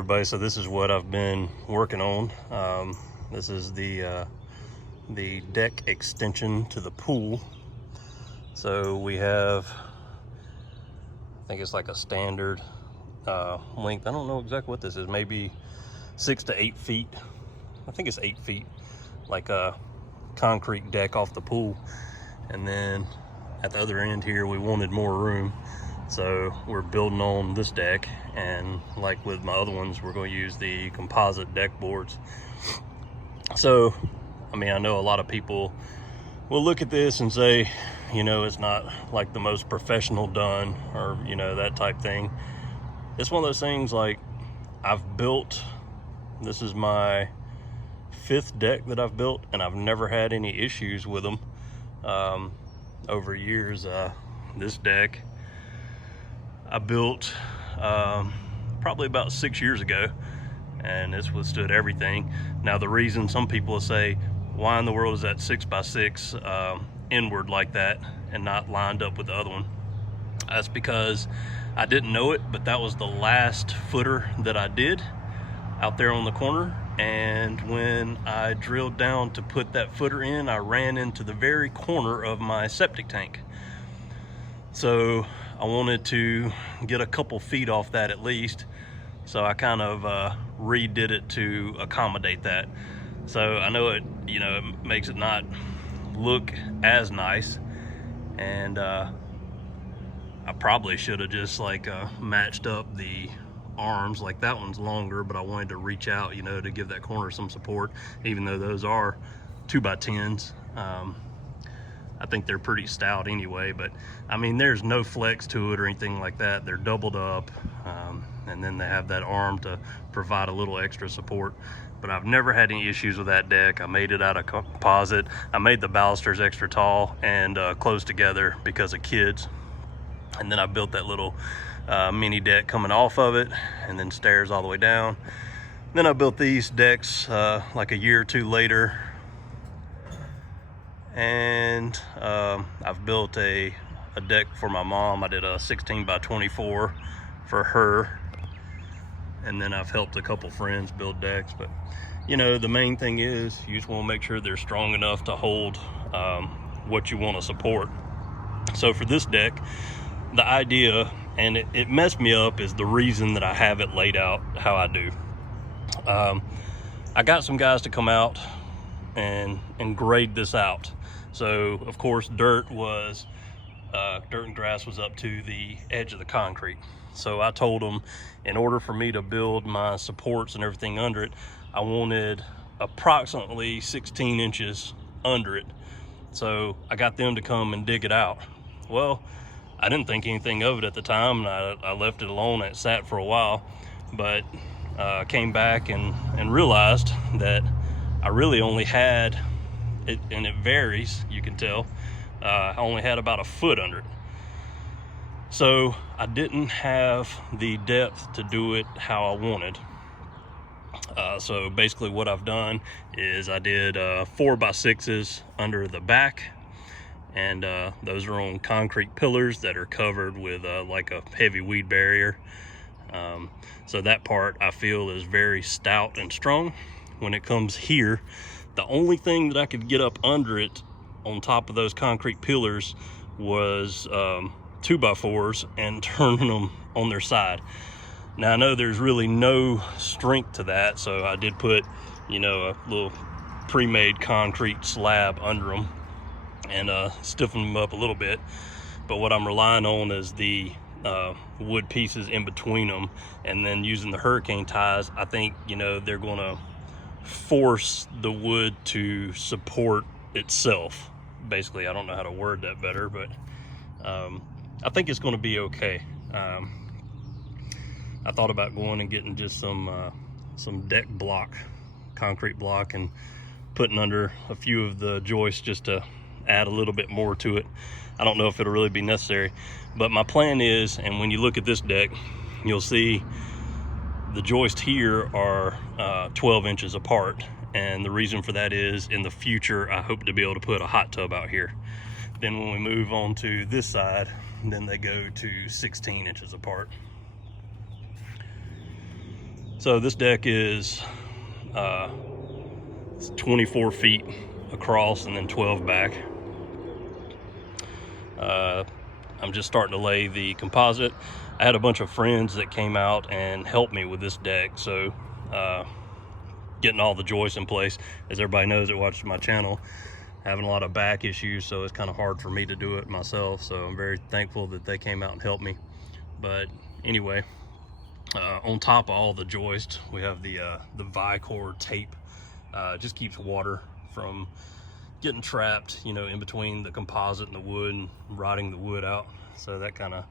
everybody, so this is what I've been working on. This is the deck extension to the pool. So we have, I think it's like a standard length. I don't know exactly what this is, maybe 6 to 8 feet. I think it's 8 feet, like a concrete deck off the pool. And then at the other end here, we wanted more room, so we're building on this deck. And like with my other ones, we're going to use the composite deck boards. So I mean, I know a lot of people will look at this and say, you know, it's not like the most professional done, or, you know, that type thing. It's one of those things, like, I've built, this is my 5th deck that I've built, and I've never had any issues with them over years. This deck I built probably about 6 years ago, and it's withstood everything. Now, the reason some people will say, why in the world is that 6x6 inward like that and not lined up with the other one? That's because I didn't know it, but that was the last footer that I did out there on the corner. And when I drilled down to put that footer in, I ran into the very corner of my septic tank. So I wanted to get a couple feet off that at least. So I kind of redid it to accommodate that. So I know it, you know, it makes it not look as nice. And I probably should have just like matched up the arms. Like, that one's longer, but I wanted to reach out, you know, to give that corner some support, even though those are 2x10s. I think they're pretty stout anyway, but I mean, there's no flex to it or anything like that. They're doubled up, and then they have that arm to provide a little extra support. But I've never had any issues with that deck. I made it out of composite. I made the balusters extra tall and close together because of kids. And then I built that little mini deck coming off of it, and then stairs all the way down. Then I built these decks like a year or two later. And I've built a deck for my mom. I did a 16x24 for her. And then I've helped a couple friends build decks. But, you know, the main thing is you just want to make sure they're strong enough to hold what you want to support. So for this deck, the idea, and it messed me up, is the reason that I have it laid out how I do. I got some guys to come out and grade this out. So of course dirt and grass was up to the edge of the concrete. So I told them, in order for me to build my supports and everything under it, I wanted approximately 16 inches under it. So I got them to come and dig it out. Well, I didn't think anything of it at the time, and I left it alone. It sat for a while, but came back and realized that I really only had it, and it varies, you can tell, I only had about a foot under it. So I didn't have the depth to do it how I wanted. So basically what I've done is I did 4x6s under the back, and those are on concrete pillars that are covered with like a heavy weed barrier. So that part I feel is very stout and strong. When it comes here, the only thing that I could get up under it on top of those concrete pillars was 2x4s and turning them on their side. Now I know there's really no strength to that, so I did put, you know, a little pre-made concrete slab under them and stiffen them up a little bit. But what I'm relying on is the wood pieces in between them, and then using the hurricane ties, I think, you know, they're going to force the wood to support itself. Basically, I don't know how to word that better, but I think it's going to be okay. I thought about going and getting just some deck block, concrete block, and putting under a few of the joists just to add a little bit more to it. I don't know if it'll really be necessary, but my plan is, and when you look at this deck, you'll see the joists here are 12 inches apart. And the reason for that is, in the future, I hope to be able to put a hot tub out here. Then when we move on to this side, then they go to 16 inches apart. So this deck is 24 feet across and then 12 back. I'm just starting to lay the composite. I had a bunch of friends that came out and helped me with this deck, so getting all the joists in place. As everybody knows that watches my channel, having a lot of back issues, so it's kind of hard for me to do it myself, so I'm very thankful that they came out and helped me. But anyway, on top of all the joists, we have the Vicor tape. Just keeps water from getting trapped, you know, in between the composite and the wood and rotting the wood out. So that kind of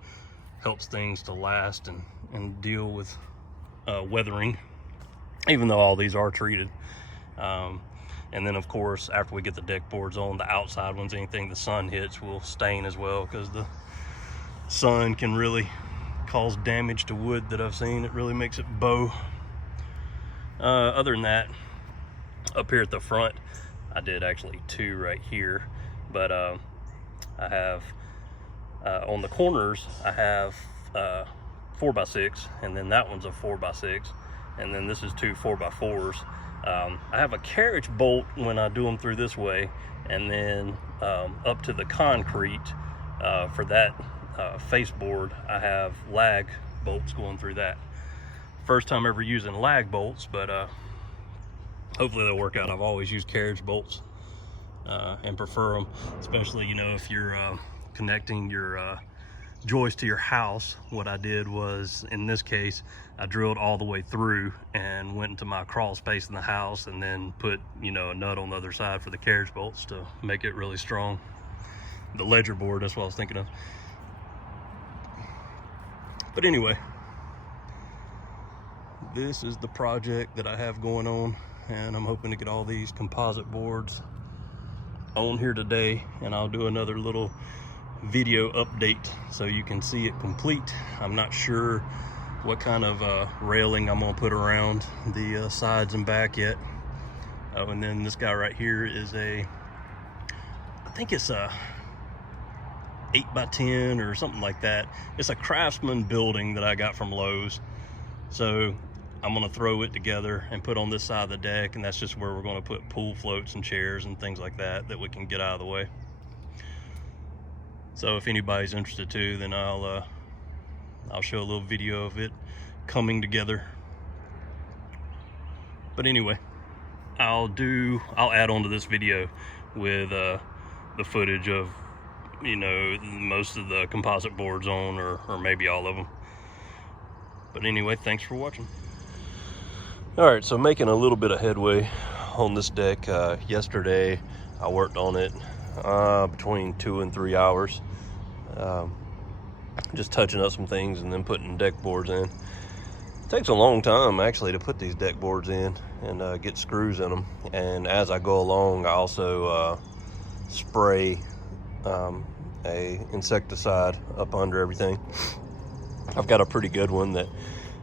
helps things to last and deal with weathering, even though all these are treated. And then of course, after we get the deck boards on, the outside ones, anything the sun hits will stain as well, because the sun can really cause damage to wood that I've seen. It really makes it bow. Other than that, up here at the front, I did actually 2 right here, but I have on the corners I have 4x6, and then that one's a 4x6, and then this is 2 4x4s. I have a carriage bolt when I do them through this way, and then up to the concrete for that face board, I have lag bolts going through that. First time ever using lag bolts, but hopefully they'll work out. I've always used carriage bolts and prefer them, especially, you know, if you're connecting your joist to your house. What I did was, in this case, I drilled all the way through and went into my crawl space in the house, and then put, you know, a nut on the other side for the carriage bolts to make it really strong. The ledger board, that's what I was thinking of. But anyway, this is the project that I have going on, and I'm hoping to get all these composite boards on here today, and I'll do another little video update so you can see it complete. I'm not sure what kind of railing I'm gonna put around the sides and back yet. Oh, and then this guy right here is I think it's a 8x10 or something like that. It's a Craftsman building that I got from Lowe's. So I'm gonna throw it together and put on this side of the deck, and that's just where we're gonna put pool floats and chairs and things like that we can get out of the way. So if anybody's interested too, then I'll show a little video of it coming together. But anyway, I'll add on to this video with the footage of, you know, most of the composite boards on, or maybe all of them. But anyway, thanks for watching. All right, so making a little bit of headway on this deck. Yesterday I worked on it between 2 and 3 hours, just touching up some things and then putting deck boards in. It takes a long time actually to put these deck boards in and get screws in them. And as I go along, I also spray a insecticide up under everything. I've got a pretty good one that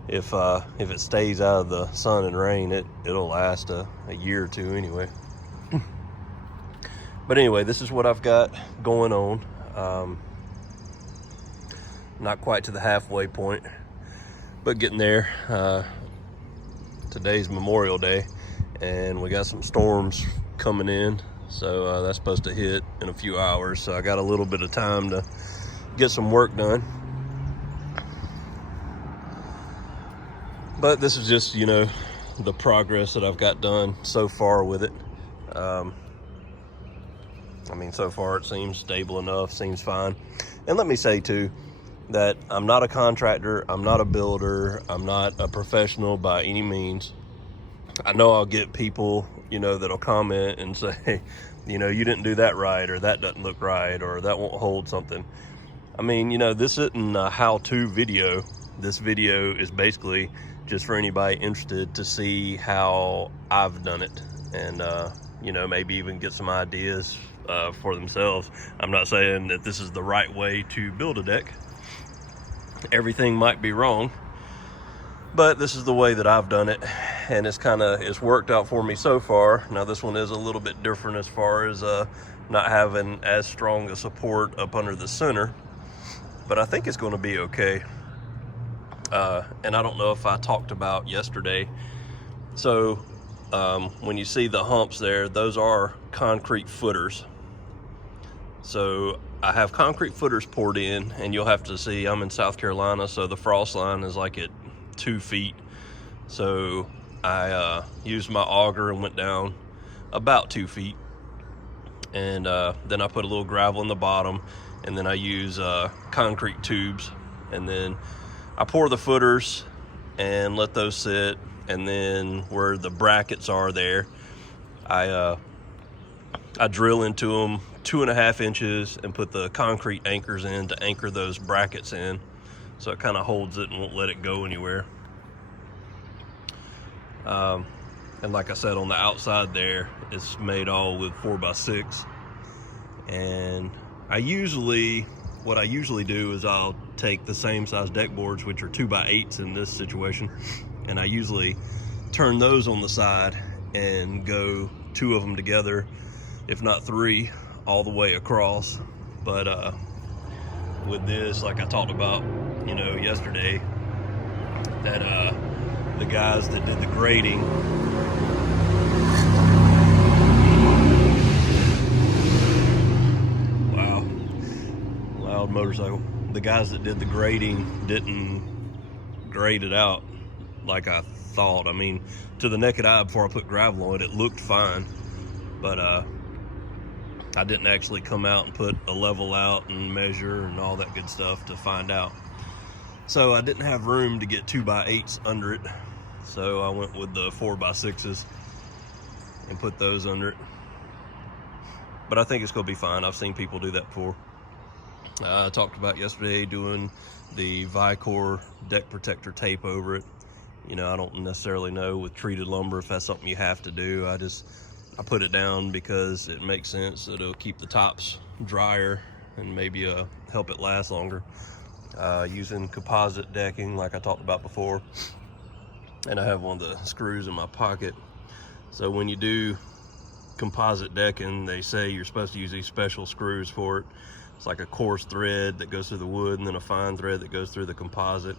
if it stays out of the sun and rain, it'll last a year or two anyway. But anyway, this is what I've got going on. Not quite to the halfway point, but getting there. Today's Memorial Day, and we got some storms coming in, so that's supposed to hit in a few hours. So I got a little bit of time to get some work done. But this is just, you know, the progress that I've got done so far with it. I mean, so far it seems stable enough, seems fine. And let me say too, that I'm not a contractor, I'm not a builder, I'm not a professional by any means. I know I'll get people, you know, that'll comment and say, you know, you didn't do that right, or that doesn't look right, or that won't hold something. I mean, you know, this isn't a how-to video. This video is basically just for anybody interested to see how I've done it, and you know, maybe even get some ideas for themselves. I'm not saying that this is the right way to build a deck. Everything might be wrong, but this is the way that I've done it, and it's worked out for me so far. Now this one is a little bit different as far as not having as strong a support up under the center, but I think it's going to be okay. And I don't know if I talked about yesterday. So when you see the humps there, those are concrete footers. So I have concrete footers poured in, and you'll have to see, I'm in South Carolina, so the frost line is like at 2 feet. So I used my auger and went down about 2 feet. And then I put a little gravel in the bottom, and then I use concrete tubes. And then I pour the footers and let those sit. And then where the brackets are there, I drill into them 2.5 inches and put the concrete anchors in to anchor those brackets in, so it kind of holds it and won't let it go anywhere. And like I said, on the outside there, it's made all with 4x6. And what I usually do is I'll take the same size deck boards, which are 2x8s in this situation, and I usually turn those on the side and go 2 of them together, if not 3, all the way across. But with this, like I talked about, yesterday, that the guys that did the grading, wow, loud motorcycle. The guys that did the grading didn't grade it out like I thought. I mean, to the naked eye, before I put gravel on it, it looked fine, but I didn't actually come out and put a level out and measure and all that good stuff to find out. So I didn't have room to get 2x8s under it, so I went with the 4x6s and put those under it. But I think it's gonna be fine. I've seen people do that before. I talked about yesterday doing the Vicor deck protector tape over it. I don't necessarily know with treated lumber if that's something you have to do. I put it down because it makes sense. It'll keep the tops drier and maybe help it last longer. Using composite decking like I talked about before. And I have one of the screws in my pocket. So when you do composite decking, they say you're supposed to use these special screws for it. It's like a coarse thread that goes through the wood and then a fine thread that goes through the composite.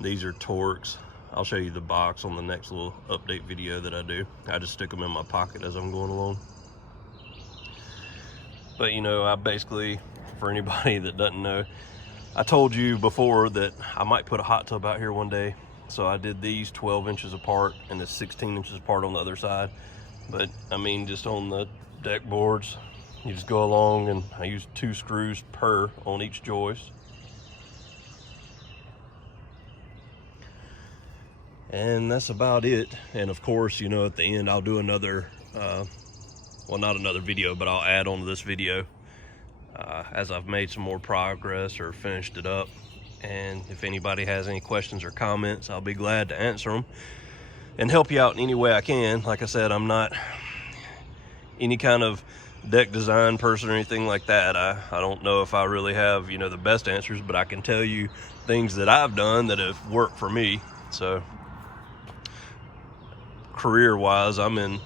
These are Torx. I'll show you the box on the next little update video that I do. I just stick them in my pocket as I'm going along. But I basically, for anybody that doesn't know, I told you before that I might put a hot tub out here one day. So I did these 12 inches apart and this 16 inches apart on the other side. But I mean, just on the deck boards, you just go along, and I use 2 screws per on each joist. And that's about it. And of course, at the end, I'll do another, well, not another video, but I'll add on to this video as I've made some more progress or finished it up. And if anybody has any questions or comments, I'll be glad to answer them and help you out in any way I can. Like I said, I'm not any kind of deck design person or anything like that. I don't know if I really have, the best answers, but I can tell you things that I've done that have worked for me. So career-wise, I'm in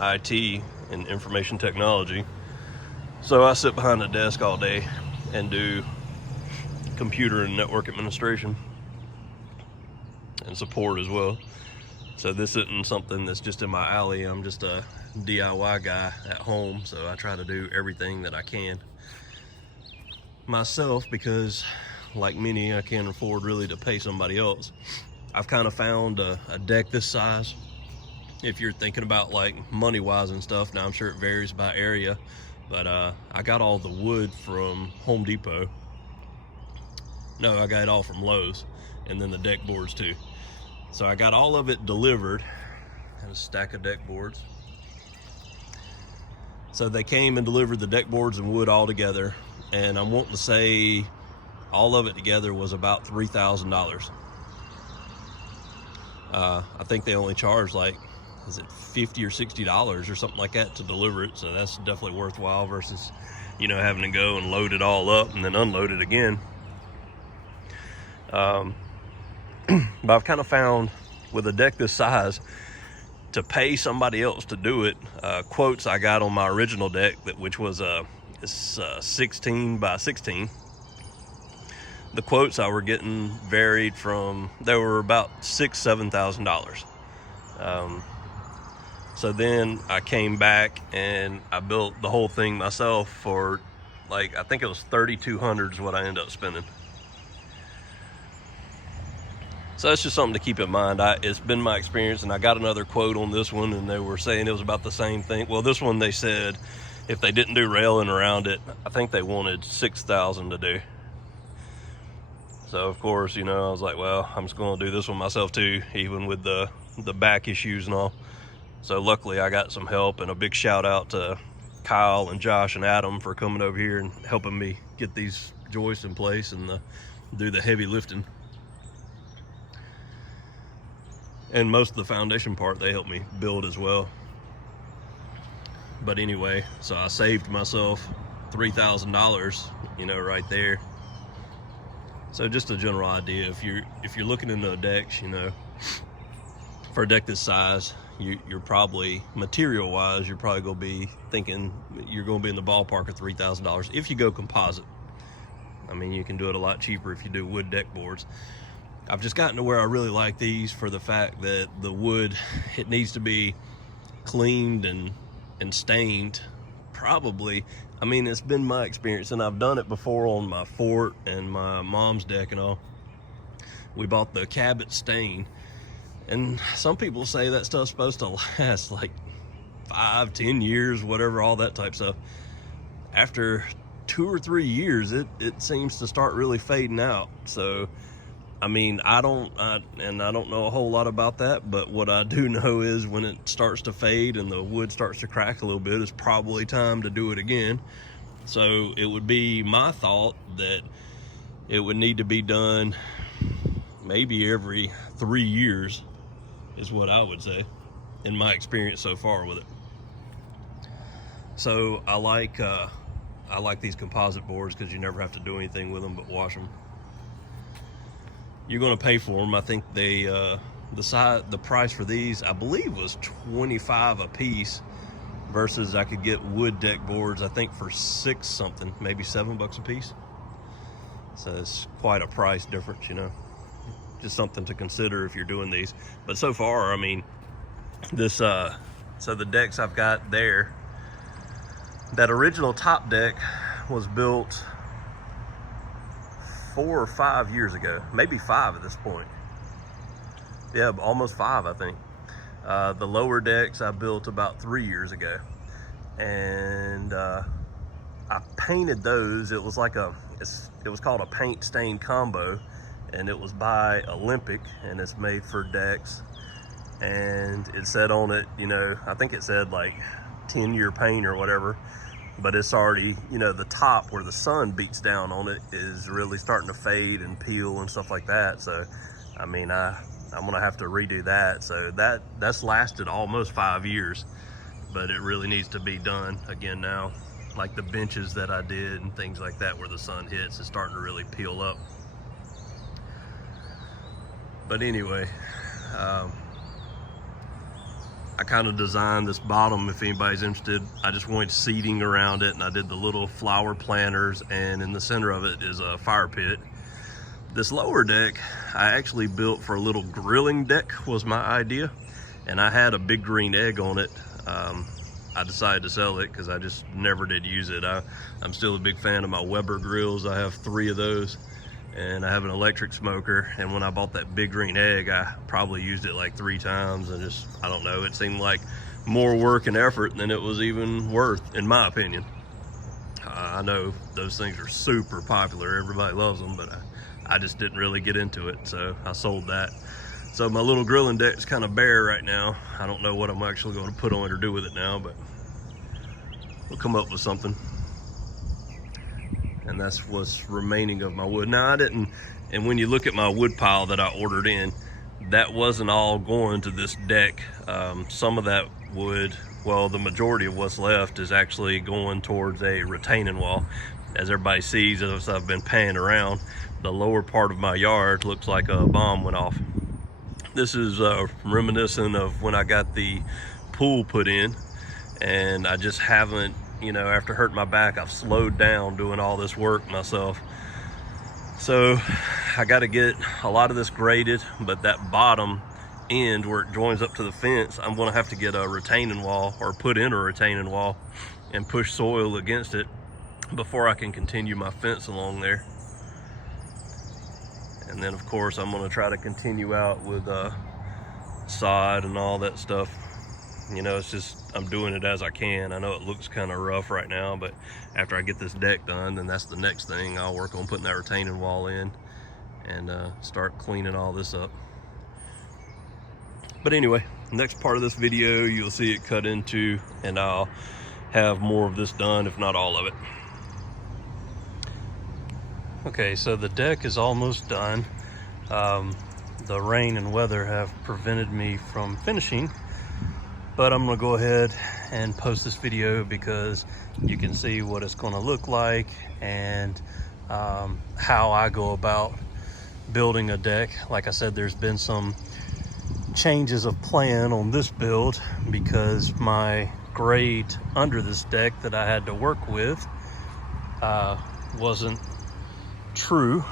IT and information technology. So I sit behind a desk all day and do computer and network administration and support as well. So this isn't something that's just in my alley. I'm just a DIY guy at home, so I try to do everything that I can myself, because like many, I can't afford really to pay somebody else. I've kind of found a deck this size. If you're thinking about like money wise and stuff, now I'm sure it varies by area, but I got all the wood from Home Depot. No, I got it all from Lowe's, and then the deck boards too. So I got all of it delivered, and a stack of deck boards. So they came and delivered the deck boards and wood all together, and I'm wanting to say all of it together was about $3,000. I think they only charge like, is it $50 or $60 or something like that to deliver it. So that's definitely worthwhile versus, having to go and load it all up and then unload it again. But I've kind of found with a deck this size, to pay somebody else to do it, quotes I got on my original deck, which was 16 by 16. the quotes I were getting varied from, they were about $6,000–7,000. So then I came back and I built the whole thing myself for, like, I think it was $3,200 is what I ended up spending. So that's just something to keep in mind. It's been my experience, and I got another quote on this one, and they were saying it was about the same thing. Well, this one they said if they didn't do railing around it, I think they wanted $6,000 to do. So of course, you know, I was like, well, I'm just going to do this one myself too, even with the back issues and all. So luckily I got some help, and a big shout out to Kyle and Josh and Adam for coming over here and helping me get these joists in place and do the heavy lifting. And most of the foundation part they helped me build as well. But anyway, so I saved myself $3,000, you know, right there. So just a general idea, if you're looking into a deck, you know, for a deck this size, you're probably, material wise, you're probably going to be thinking you're going to be in the ballpark of $3,000 if you go composite. I mean, you can do it a lot cheaper if you do wood deck boards. I've just gotten to where I really like these for the fact that the wood, it needs to be cleaned and stained. Probably, I mean, it's been my experience, and I've done it before on my fort and my mom's deck and all. We bought the Cabot stain, and some people say that stuff's supposed to last like 5–10 years, whatever, all that type stuff. After 2 or 3 years, it seems to start really fading out. So I mean, I don't know a whole lot about that, but what I do know is when it starts to fade and the wood starts to crack a little bit, it's probably time to do it again. So it would be my thought that it would need to be done maybe every 3 years is what I would say, in my experience so far with it. So I like these composite boards because you never have to do anything with them but wash them. You're going to pay for them. I think they the price for these, I believe, was $25 a piece, versus I could get wood deck boards, I think, for $6 something, maybe $7 a piece. So it's quite a price difference, you know. Just something to consider if you're doing these. But so far, I mean, this so the decks I've got there, that original top deck was built 4 or 5 years ago, maybe 5 at this point. Yeah, almost 5, I think. The lower decks I built about 3 years ago, and I painted those. It was like it was called a paint stain combo, and it was by Olympic, and it's made for decks. And it said on it, you know, I think it said like 10-year paint or whatever, but it's already, you know, the top where the sun beats down on it is really starting to fade and peel and stuff like that. So I mean, I'm gonna have to redo that. So that's lasted almost 5 years, but it really needs to be done again now. Like the benches that I did and things like that where the sun hits is starting to really peel up. But anyway, I kind of designed this bottom, if anybody's interested. I just wanted seating around it, and I did the little flower planters, and in the center of it is a fire pit. This lower deck I actually built for a little grilling deck, was my idea, and I had a big green egg on it. I decided to sell it because I just never did use it. I'm still a big fan of my Weber grills. I have 3 of those, and I have an electric smoker. And when I bought that big green egg, I probably used it like 3 times, and just, I don't know, it seemed like more work and effort than it was even worth, in my opinion. I know those things are super popular, everybody loves them, but I just didn't really get into it, so I sold that. So my little grilling deck's kind of bare right now. I don't know what I'm actually going to put on it or do with it now, but we'll come up with something. And that's what's remaining of my wood. Now I didn't, and when you look at my wood pile that I ordered in, that wasn't all going to this deck. Some of that wood, well, the majority of what's left is actually going towards a retaining wall. As everybody sees, as I've been panning around, the lower part of my yard looks like a bomb went off. This is reminiscent of when I got the pool put in, and I just haven't, you know, after hurting my back, I've slowed down doing all this work myself. So I got to get a lot of this graded, but that bottom end where it joins up to the fence, I'm going to have to get a retaining wall, or put in a retaining wall and push soil against it before I can continue my fence along there. And then of course I'm going to try to continue out with sod and all that stuff. You know, it's just, I'm doing it as I can. I know it looks kind of rough right now, but after I get this deck done, then that's the next thing. I'll work on putting that retaining wall in and start cleaning all this up. But anyway, next part of this video, you'll see it cut into, and I'll have more of this done, if not all of it. Okay, so the deck is almost done. The rain and weather have prevented me from finishing, but I'm gonna go ahead and post this video because you can see what it's gonna look like and how I go about building a deck. Like I said, there's been some changes of plan on this build because my grade under this deck that I had to work with wasn't true.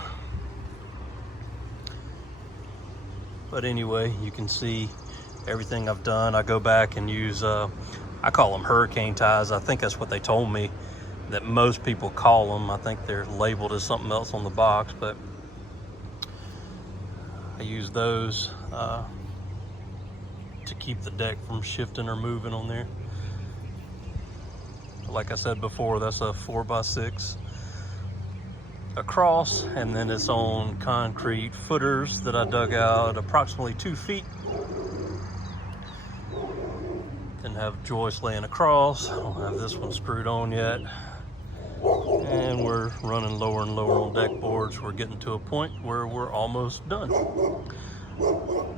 But anyway, you can see everything I've done. I go back and use I call them hurricane ties. I think that's what they told me that most people call them. I think they're labeled as something else on the box, but I use those to keep the deck from shifting or moving on there. Like I said before, that's a 4x6 across, and then it's on concrete footers that I dug out approximately 2 feet. Then have joists laying across. I don't have this one screwed on yet. And we're running lower and lower on deck boards. We're getting to a point where we're almost done.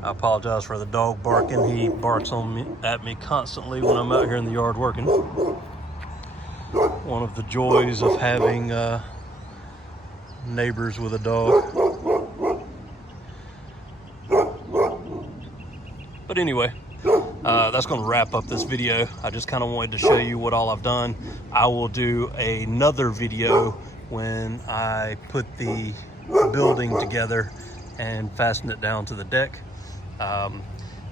I apologize for the dog barking. He barks at me constantly when I'm out here in the yard working. One of the joys of having neighbors with a dog. But anyway, that's going to wrap up this video. I just kind of wanted to show you what all I've done. I will do another video when I put the building together and fasten it down to the deck.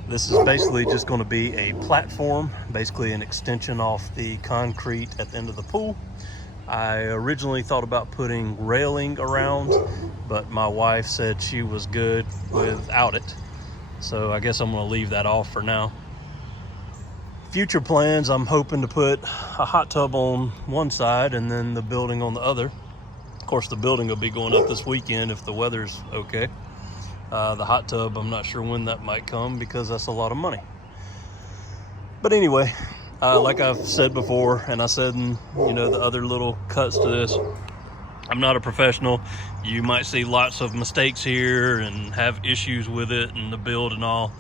This is basically just going to be a platform, basically an extension off the concrete at the end of the pool. I originally thought about putting railing around, but my wife said she was good without it. So I guess I'm going to leave that off for now. Future plans, I'm hoping to put a hot tub on one side and then the building on the other. Of course, the building will be going up this weekend if the weather's okay. The hot tub, I'm not sure when that might come because that's a lot of money. But anyway, like I've said before, and I said in the other little cuts to this, I'm not a professional. You might see lots of mistakes here and have issues with it and the build and all.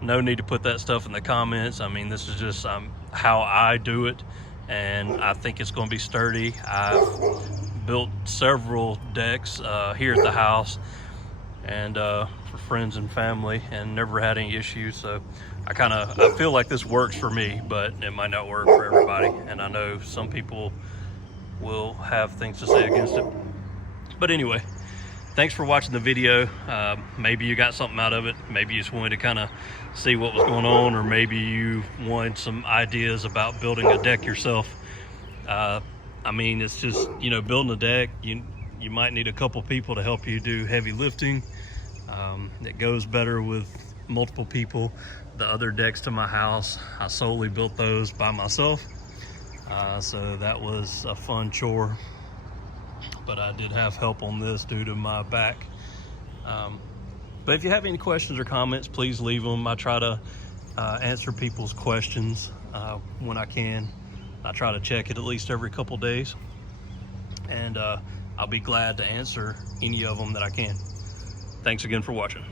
No need to put that stuff in the comments. I mean, this is just how I do it, and I think it's going to be sturdy. I've built several decks here at the house and for friends and family, and never had any issues. So I feel like this works for me, but it might not work for everybody, and I know some people will have things to say against it. But anyway, thanks for watching the video. Maybe you got something out of it. Maybe you just wanted to kind of see what was going on, or maybe you wanted some ideas about building a deck yourself. I mean, it's just, building a deck, you might need a couple people to help you do heavy lifting. It goes better with multiple people. The other decks to my house, I solely built those by myself. So that was a fun chore, but I did have help on this due to my back. But if you have any questions or comments, please leave them. I try to answer people's questions when I can. I try to check it at least every couple days, and I'll be glad to answer any of them that I can. Thanks again for watching.